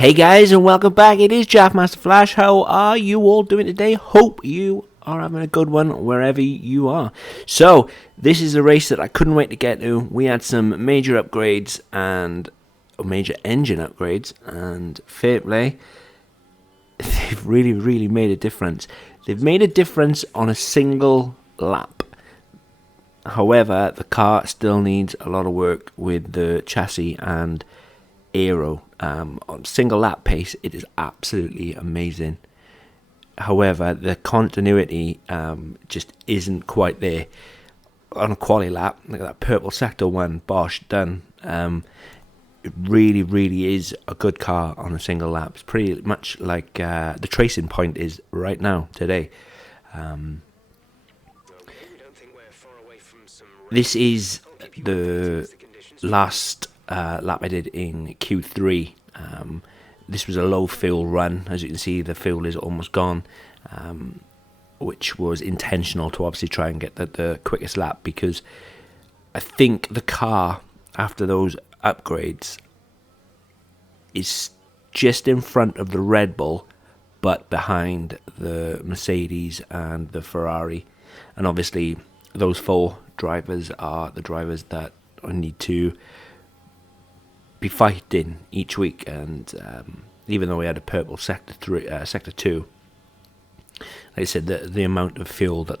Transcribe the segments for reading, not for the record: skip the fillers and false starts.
Hey guys, and welcome back. It is Master Flash. How are you all doing today? Hope you are having a good one wherever you are. So, this is a race that I couldn't wait to get to. We had some major upgrades and major engine upgrades, and fair play, they've really made a difference. They've made a difference on a single lap. However, the car still needs a lot of work with the chassis and aero. On single lap pace, it is absolutely amazing. However, the continuity just isn't quite there. On a quali lap, like that purple sector one, Bosch done. It really is a good car on a single lap. It's pretty much like the tracing point is right now, today. This is the last lap I did in Q3. This was a low fuel run. As you can see, the fuel is almost gone, which was intentional to obviously try and get the quickest lap, because I think the car, after those upgrades, is just in front of the Red Bull, but behind the Mercedes and the Ferrari. And obviously, those four drivers are the drivers that I need to be fighting each week. And even though we had a purple sector 2, like I said, the amount of fuel that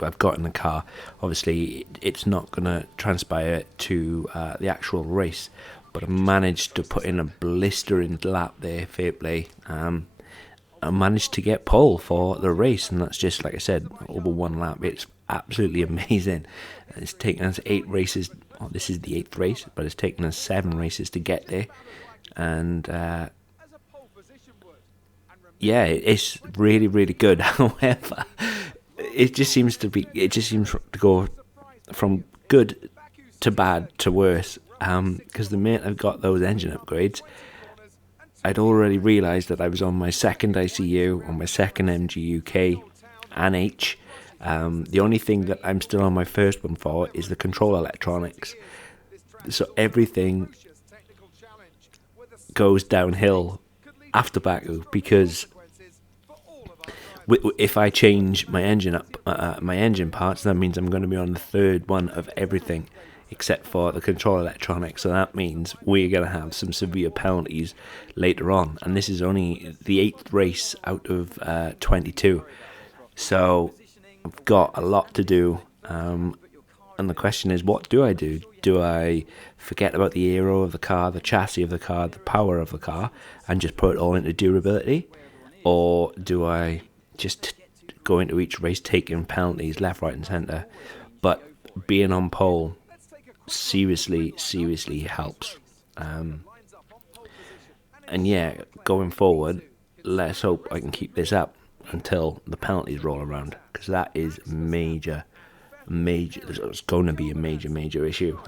I've got in the car, obviously it's not going to transpire to the actual race, but I managed to put in a blistering lap there, fair play. I managed to get pole for the race, and that's just, like I said, over one lap. It's absolutely amazing. It's taken us 8 races. Oh, this is the 8th race, but it's taken us 7 races to get there. And yeah, it's really good. However, it just seems to go from good to bad to worse. Because the minute I've got those engine upgrades, I'd already realised that I was on my second ICU, on my second MGUK and H. The only thing that I'm still on my first one for is the control electronics. So everything goes downhill after Baku, because if I change my engine my engine parts, that means I'm going to be on the third one of everything except for the control electronics. So that means we're going to have some severe penalties later on, and this is only the 8th race out of 22. So I've got a lot to do, and the question is, what do I do? Do I forget about the aero of the car, the chassis of the car, the power of the car, and just put it all into durability? Or do I just go into each race taking penalties left, right and centre? But being on pole seriously helps. And yeah, going forward, let's hope I can keep this up until the penalties roll around, because that is major. It's going to be a major issue.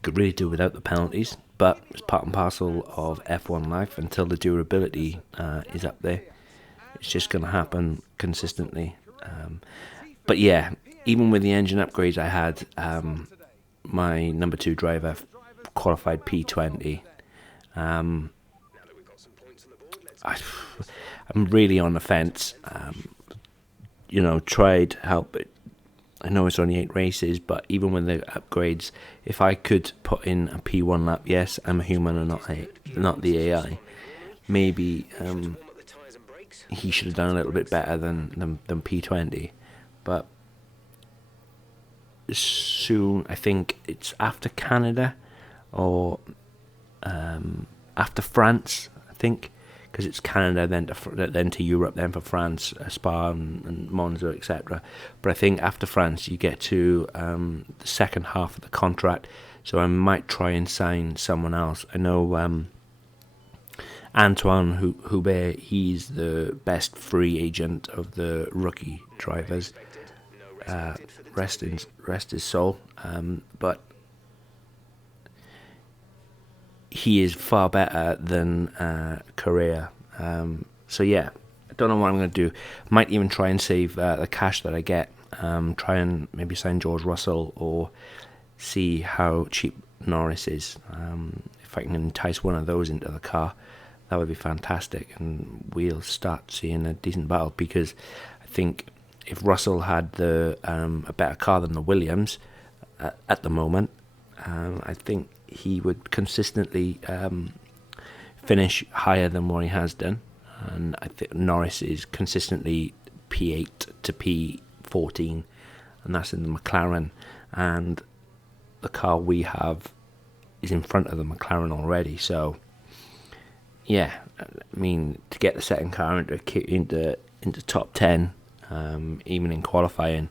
Could really do without the penalties, but it's part and parcel of F1 life until the durability is up there. It's just going to happen consistently. But yeah, even with the engine upgrades I had, my number 2 driver qualified P20. I'm really on the fence. Tried help it. I know it's only 8 races, but even with the upgrades, if I could put in a P1 lap, yes, I'm a human and not the AI. Maybe he should have done a little bit better than P20. But soon, I think it's after Canada or after France, I think. Because it's Canada, then to Europe, then for France, Spa and Monza, etc. But I think after France, you get to the second half of the contract, so I might try and sign someone else. I know Antoine Hubert, he's the best free agent of the rookie drivers. Rest his soul. But he is far better than Correa. So yeah, I don't know what I'm going to do. Might even try and save the cash that I get. Try and maybe sign George Russell, or see how cheap Norris is. if I can entice one of those into the car, that would be fantastic, and we'll start seeing a decent battle. Because I think if Russell had a better car than the Williams at the moment, I think he would consistently finish higher than what he has done. And I think Norris is consistently P8 to P14, and that's in the McLaren. And the car we have is in front of the McLaren already. So yeah, I mean, to get the second car into top 10, even in qualifying,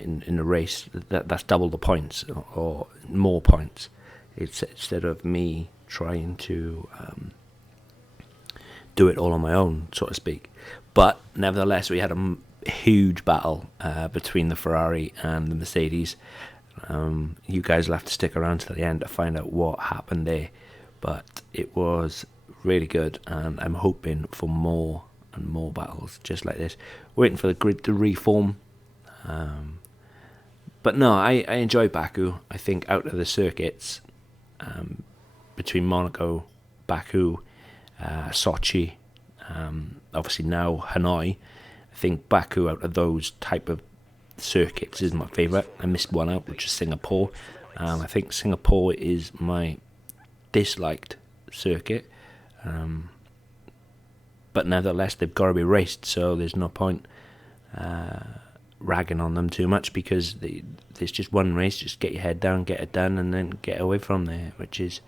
in the race, that's double the points or more points. It's instead of me trying to do it all on my own, so to speak. But nevertheless, we had a huge battle between the Ferrari and the Mercedes. You guys will have to stick around to the end to find out what happened there. But it was really good, and I'm hoping for more and more battles just like this. Waiting for the grid to reform. But no, I enjoy Baku. I think out of the circuits, between Monaco, Baku, Sochi, obviously now Hanoi, I think Baku out of those type of circuits is my favourite. I missed one out, which is Singapore. I think Singapore is my disliked circuit, but nevertheless they've got to be raced, so there's no point ragging on them too much, because there's just one race. Just get your head down, get it done, and then get away from there, which is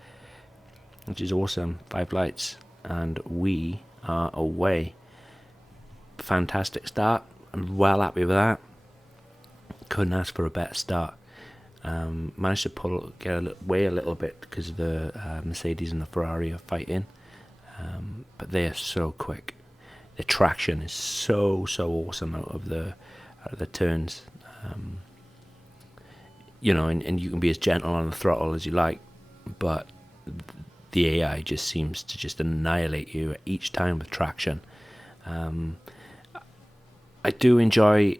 awesome. 5 lights and we are away. Fantastic start. I'm well happy with that. Couldn't ask for a better start. Managed to get away a little bit because of the Mercedes and the Ferrari are fighting, but they are so quick. The traction is so awesome out of the turns. And you can be as gentle on the throttle as you like, but the AI just seems to just annihilate you each time with traction. I do enjoy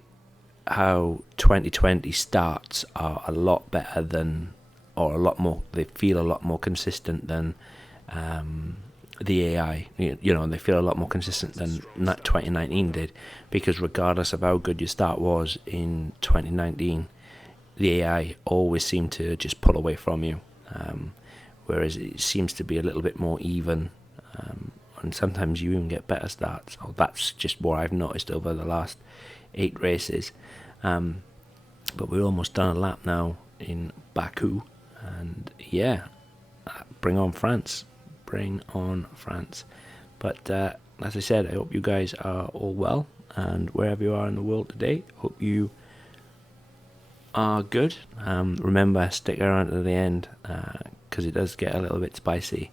how 2020 starts are a lot better than, or a lot more, they feel a lot more consistent than the AI. They feel a lot more consistent than 2019 did, because regardless of how good your start was in 2019, the AI always seemed to just pull away from you, whereas it seems to be a little bit more even, and sometimes you even get better starts. That's just what I've noticed over the last 8 races. But we're almost done a lap now in Baku, and yeah, bring on France. But as I said, I hope you guys are all well, and wherever you are in the world today, hope you are good. Remember, stick around to the end, because it does get a little bit spicy,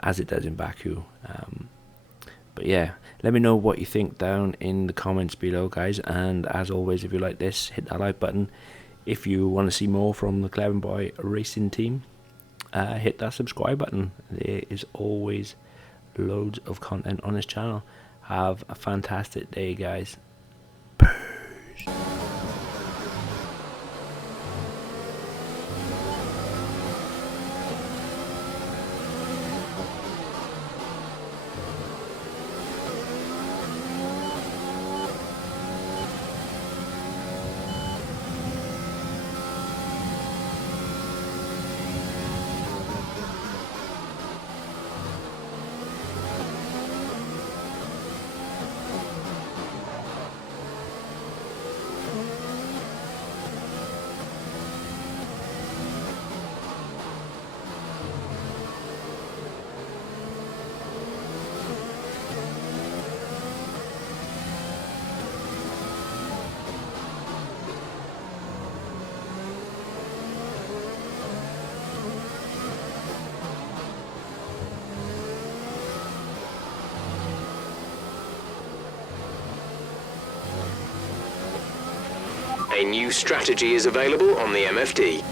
as it does in Baku. But yeah, let me know what you think down in the comments below, guys. And as always, if you like this, hit that like button. If you want to see more from the CleverBoy Racing Team, hit that subscribe button. There is always loads of content on this channel. Have a fantastic day, guys. A new strategy is available on the MFD.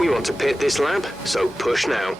We want to pit this lap, so push now.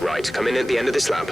Right, come in at the end of this lap.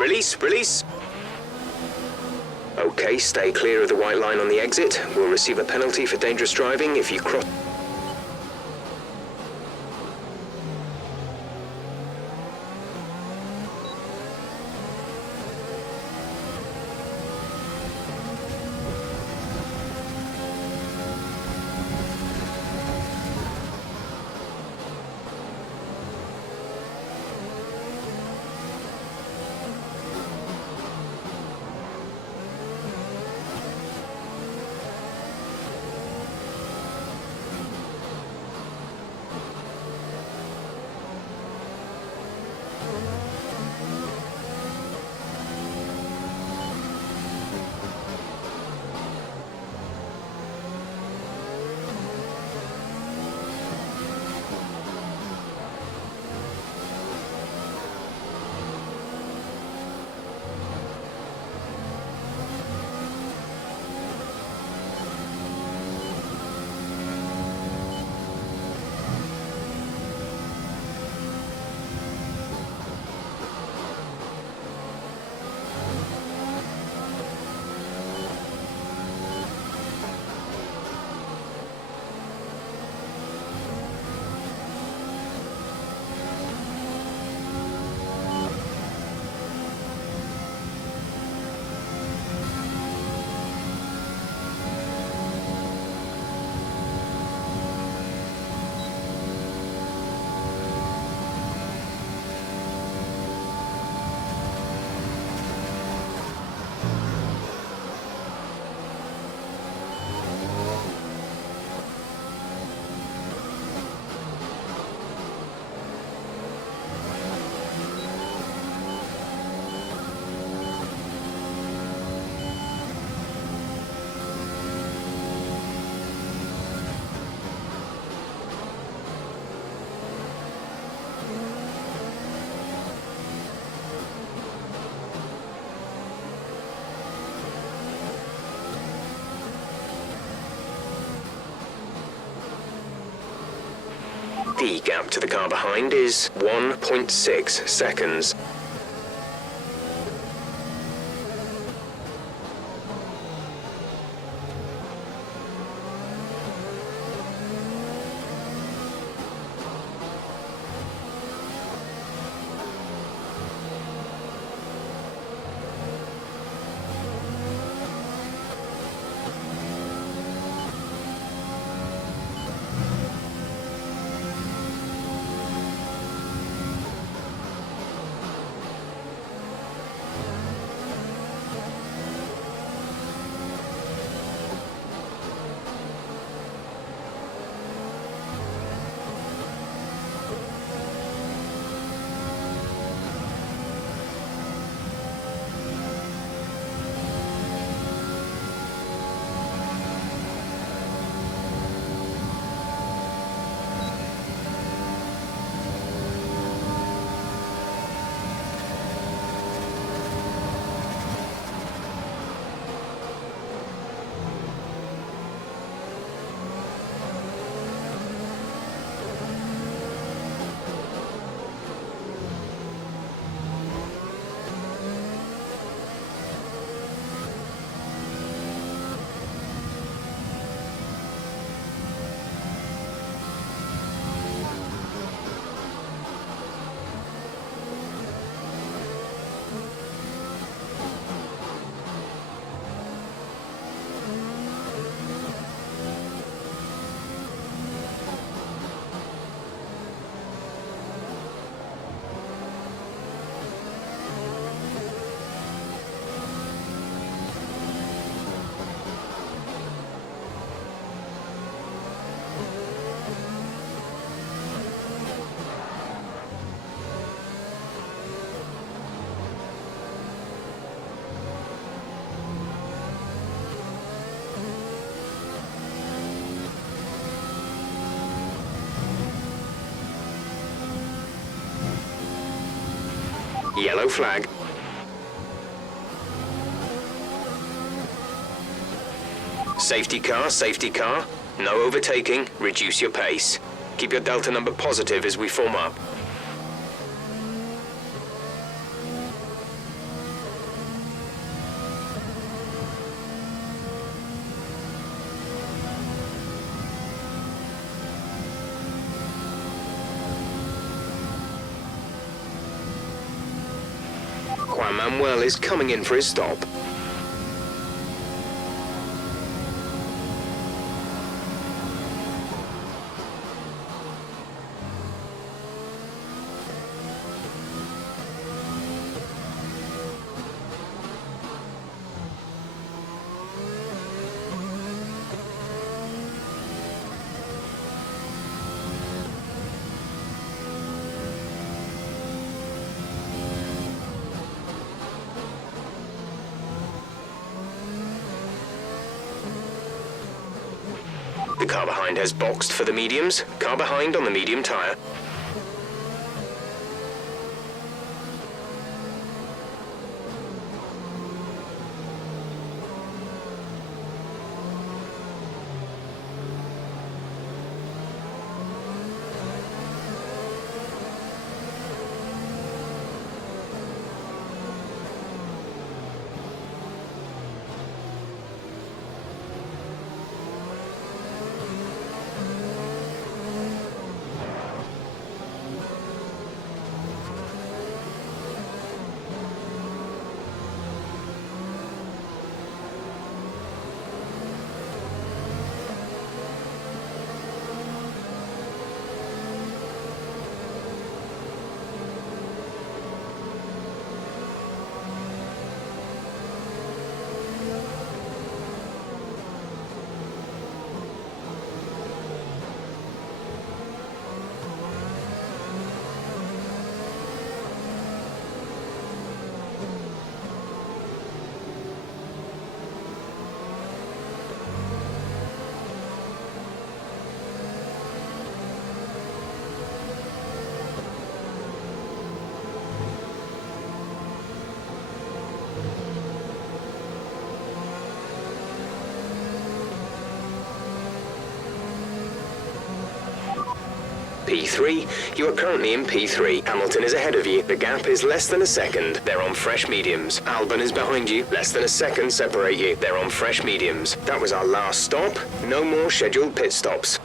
Release, release. Okay, stay clear of the white line on the exit. We'll receive a penalty for dangerous driving if you cross... The gap to the car behind is 1.6 seconds. Yellow flag. Safety car. No overtaking, reduce your pace. Keep your delta number positive as we form up. Juan Manuel is coming in for his stop. The car behind has boxed for the mediums. Car behind on the medium tyre. P3, you are currently in P3. Hamilton is ahead of you. The gap is less than a second. They're on fresh mediums. Albon is behind you. Less than a second separate you. They're on fresh mediums. That was our last stop. No more scheduled pit stops.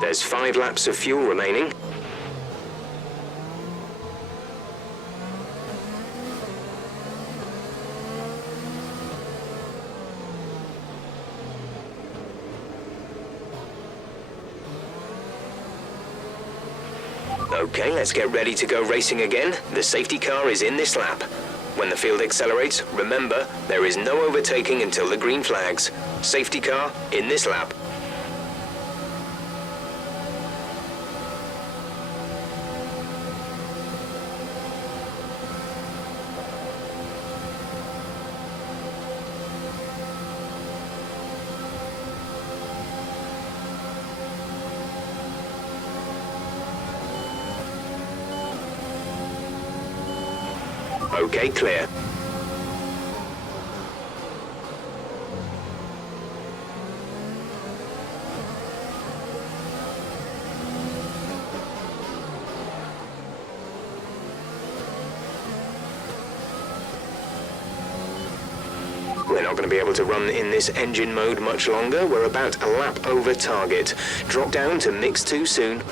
There's 5 laps of fuel remaining. Okay, let's get ready to go racing again. The safety car is in this lap. When the field accelerates, remember, there is no overtaking until the green flags. Safety car in this lap. Okay, clear. We're not going to be able to run in this engine mode much longer. We're about a lap over target. Drop down to mix 2 soon.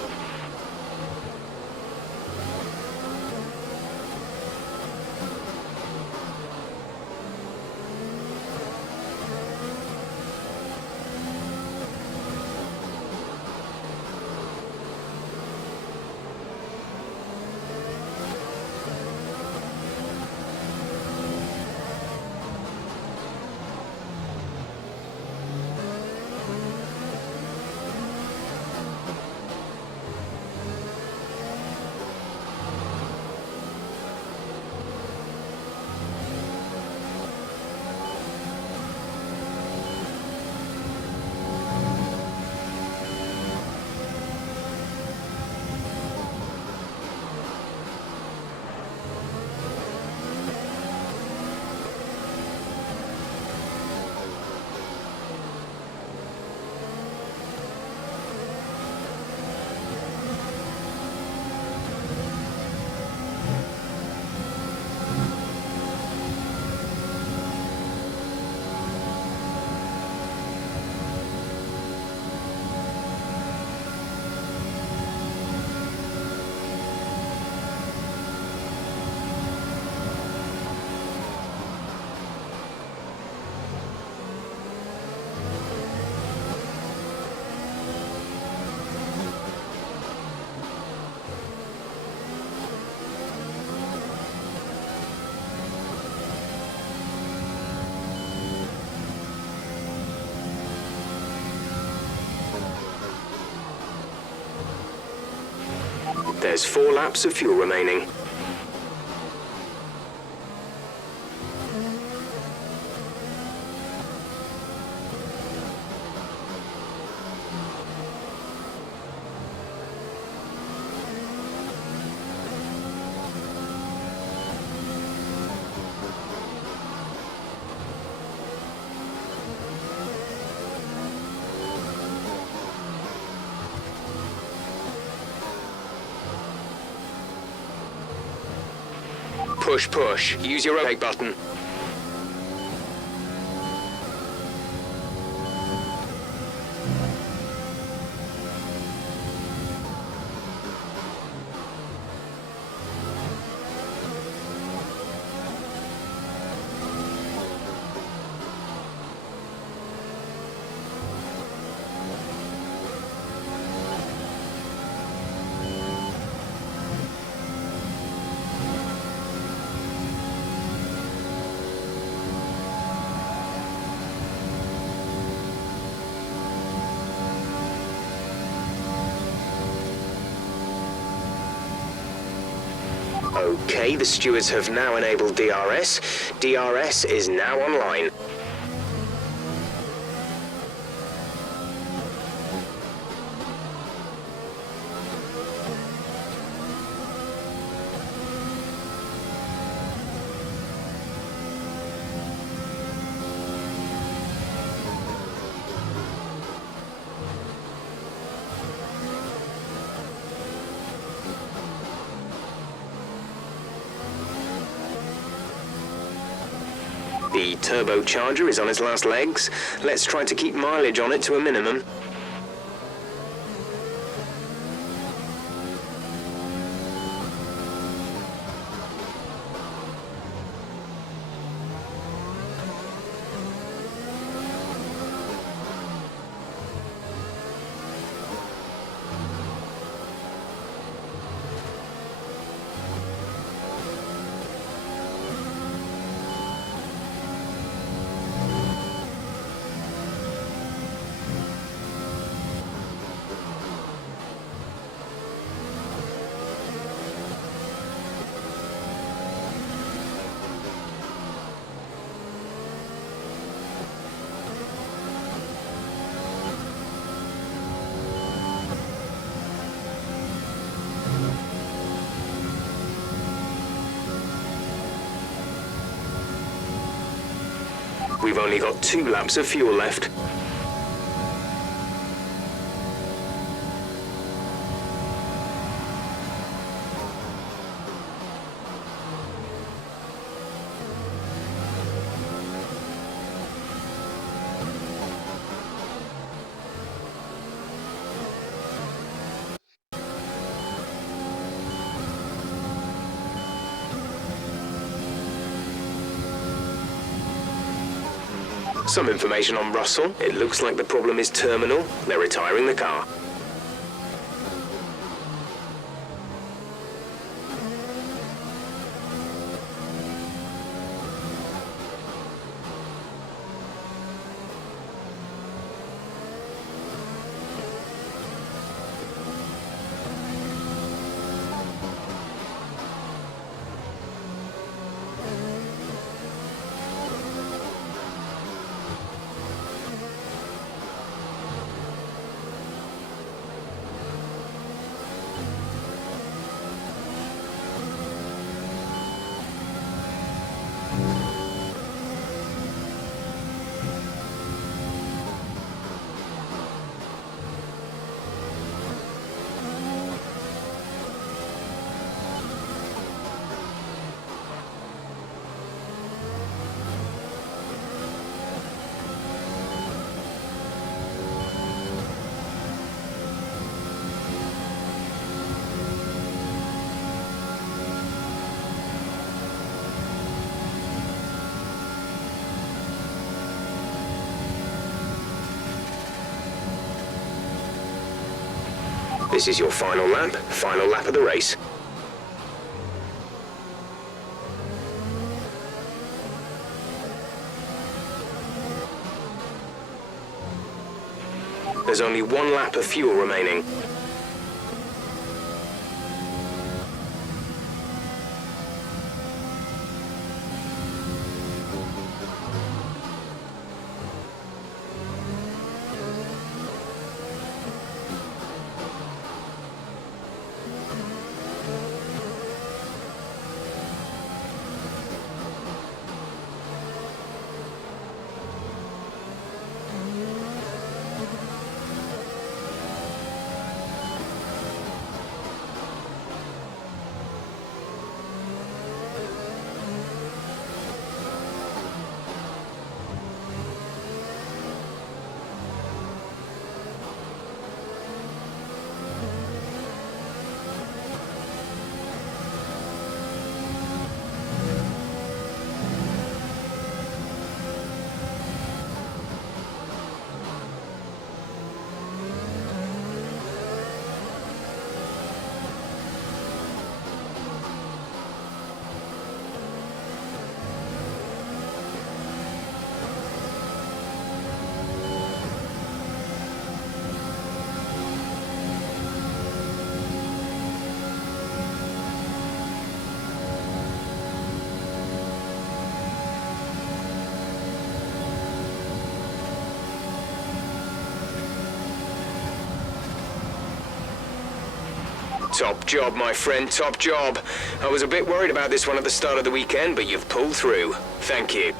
There's 4 laps of fuel remaining. Push, push. Use your brake button. Okay, the stewards have now enabled DRS. DRS is now online. The turbocharger is on its last legs. Let's try to keep mileage on it to a minimum. We've only got 2 laps of fuel left. Some information on Russell. It looks like the problem is terminal. They're retiring the car. This is your final lap of the race. There's only 1 lap of fuel remaining. Top job, my friend, top job. I was a bit worried about this one at the start of the weekend, but you've pulled through. Thank you.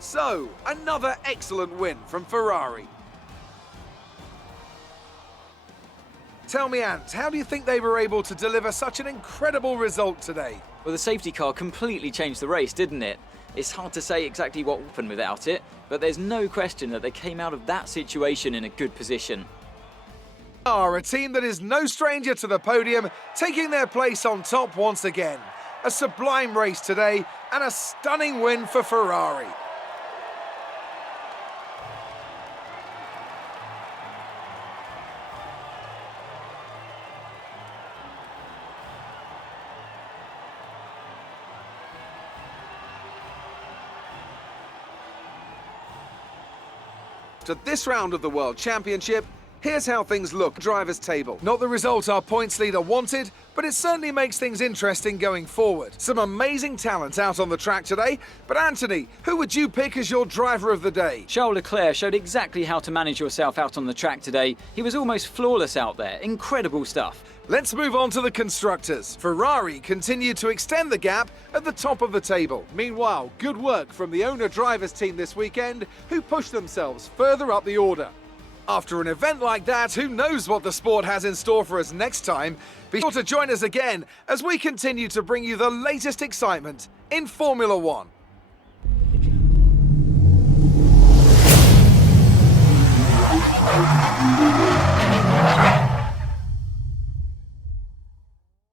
So, another excellent win from Ferrari. Tell me, Ant, how do you think they were able to deliver such an incredible result today? Well, the safety car completely changed the race, didn't it? It's hard to say exactly what happened without it, but there's no question that they came out of that situation in a good position. A team that is no stranger to the podium, taking their place on top once again. A sublime race today and a stunning win for Ferrari. To this round of the World Championship, Here's how things look, driver's table. Not the result our points leader wanted, but it certainly makes things interesting going forward. Some amazing talent out on the track today, but Anthony, who would you pick as your driver of the day? Charles Leclerc showed exactly how to manage yourself out on the track today. He was almost flawless out there. Incredible stuff. Let's move on to the constructors. Ferrari continued to extend the gap at the top of the table. Meanwhile, good work from the owner-drivers team this weekend, who pushed themselves further up the order. After an event like that, who knows what the sport has in store for us next time? Be sure to join us again as we continue to bring you the latest excitement in Formula One.